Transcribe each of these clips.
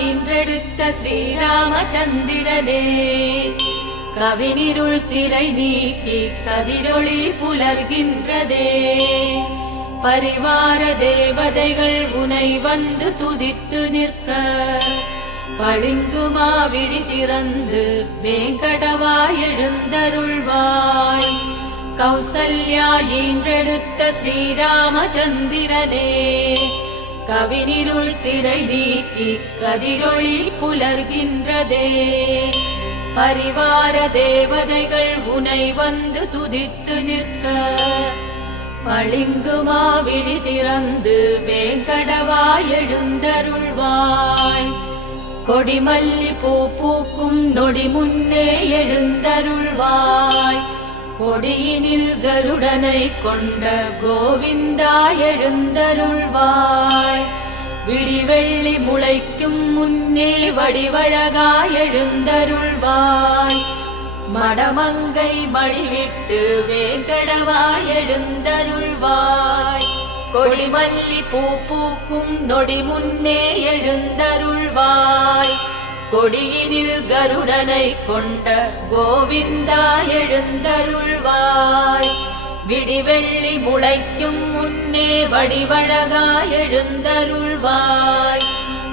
ஈன்றெடுத்த ஸ்ரீராமச்சந்திரனே, கவினிருள் திரை நீக்கி கதிரொளி புலர்கின்றதே. பரிவார தேவதைகள் உனை வந்து துதித்து நிற்க, பளிங்குமா விழி திறந்து வேங்கடவாய் எழுந்தருள்வாய். கௌசல்யா ஈன்றெடுத்த ஸ்ரீராமச்சந்திரனே, கவினிருள் திரை நீக்கி கதிரொளி புலர்கின்றதே. பரிவார தேவதைகள் உனை வந்து துதித்து நிற்க, பளிங்குமா விழி திறந்து வேங்கடவாய் எழுந்தருள்வாய். கொடிமல்லி பூ பூக்கும் நொடி முன்னே எழுந்தருள்வாய். கொடியினில் கருடனை கொண்ட கோவிந்தா எழுந்தருள்வாய். விடிவெள்ளி முளைக்கும் முன்னே வடிவழகாய் எழுந்தருள்வாய். மடமங்கை மடிவிட்டு வேங்கடவாய் எழுந்தருள்வாய். கொடிமல்லி பூ பூக்கும் நொடி முன்னே எழுந்தருள்வாய். கொடியினில் கருடனை கொண்ட கோவிந்தா எழுந்தருள்வாய். விடிவெள்ளி முளைக்கும் முன்னே வடிவழகாய் எழுந்தருள்வாய்.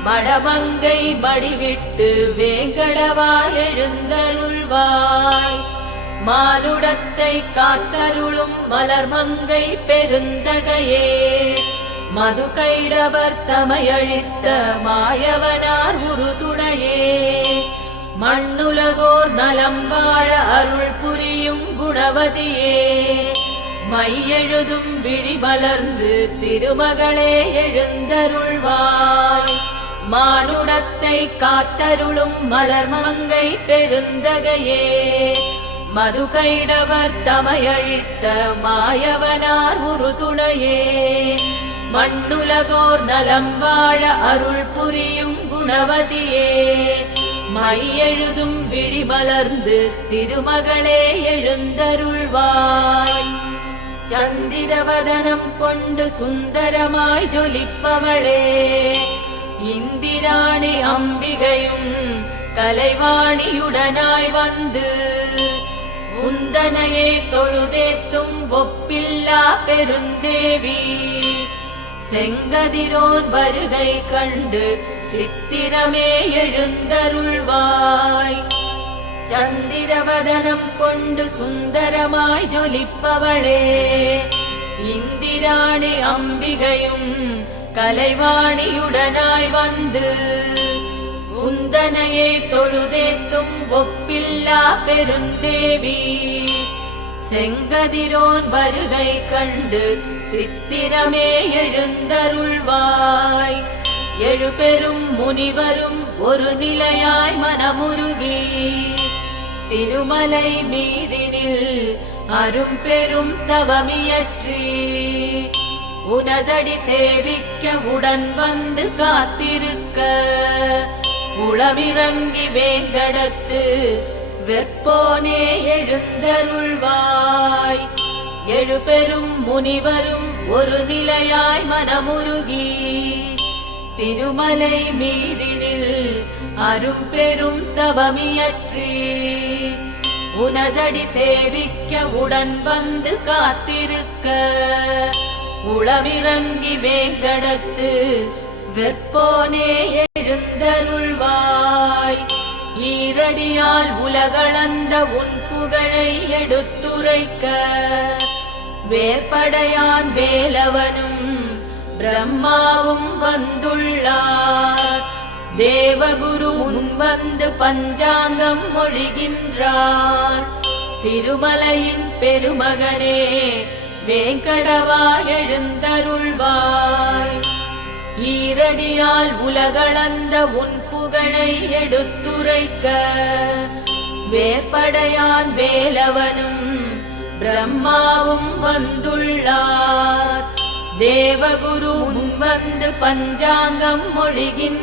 மடமங்கை மடிவிட்டு வேங்கடவாய் எழுந்தருள்வாய். மானுடத்தை காத்தருளும் மலர்மங்கை பெருந்தகையே, மது கைடவர் தமையழித்த மாயவனார் உறுதுணையே. மண்ணுலகோர் நலம் வாழ அருள் புரியும் குணவதியே, மையெழுதும் விழி மலர்ந்து திருமகளே எழுந்தருள்வாய். மானுடத்தை காத்தருளும் மலர்மங்கை பெருந்தகையே, மது கைடவர் தமையழித்த மாயவனார் உறுதுணையே. மண்ணுலகோர் நலம் வாழ அருள் புரியும் குணவதியே, மையெழுதும் விழி மலர்ந்து திருமகளே எழுந்தருள்வாய். சந்திரவதனம் கொண்டு சுந்தரமாய் ஜொலிப்பவளே, இந்திராணி அம்பிகையும் கலைவாணியுடனாய் வந்து உந்தனையே தொழுதேத்தும் ஒப்பில்லா பெருந்தேவி. செங்கதிரோன் வருகை கண்டு சித்திரமே எழுந்தருள்வாய். சந்திரவதனம் கொண்டு சுந்தரமாய் ஜொலிப்பவளே, இந்திராணி அம்பிகையும் கலைவாணியுடனாய் வந்து உந்தனையே தொழுதேத்தும் ஒப்பில்லா பெருந்தேவி. செங்கதிரோன் வருகை கண்டு சித்திரமே எழுந்தருள்வாய். எழுபெரும் முனிவரும் ஒரு நிலையாய் மனமுருகி, திருமலை மீதினில் அரும் பெரும் தவமியற்றி, உனதடி சேவிக்க உடன் வந்து காத்திருக்க, உளமிறங்கி வேங்கடத்து வெப்போனே எழுந்தருள்வாய். எழுபெரும் முனிவரும் ஒரு நிலையாய் மனமுருகி, திருமலை மீதினில் அரும் பெரும் தவமியற்றி, உனதடி சேவிக்க உடன் வந்து காத்திருக்க, உளமிறங்கி வேங்கடத்து வெப்போனே எழுந்தருள்வாய். ஈரடியால் உலகளந்த உன் புகழை எடுத்துரைக்க, வேற்படையான் வேலவனும் பிரம்மாவும் வந்துள்ளார். தேவகுரு முன் வந்து பஞ்சாங்கம் மொழிகின்றார். திருமலையின் பெருமகனே வேங்கடவாய் எழுந்தருள்வாய். ஈரடியால் உலகளந்த உன் புகழை எடுத்துரைக்க, வேற்படையான் வேலவனும் பிரம்மாவும் வந்துள்ளார். தேவகுரு முன் வந்து பஞ்சாங்கம் மொழிகின்றார்.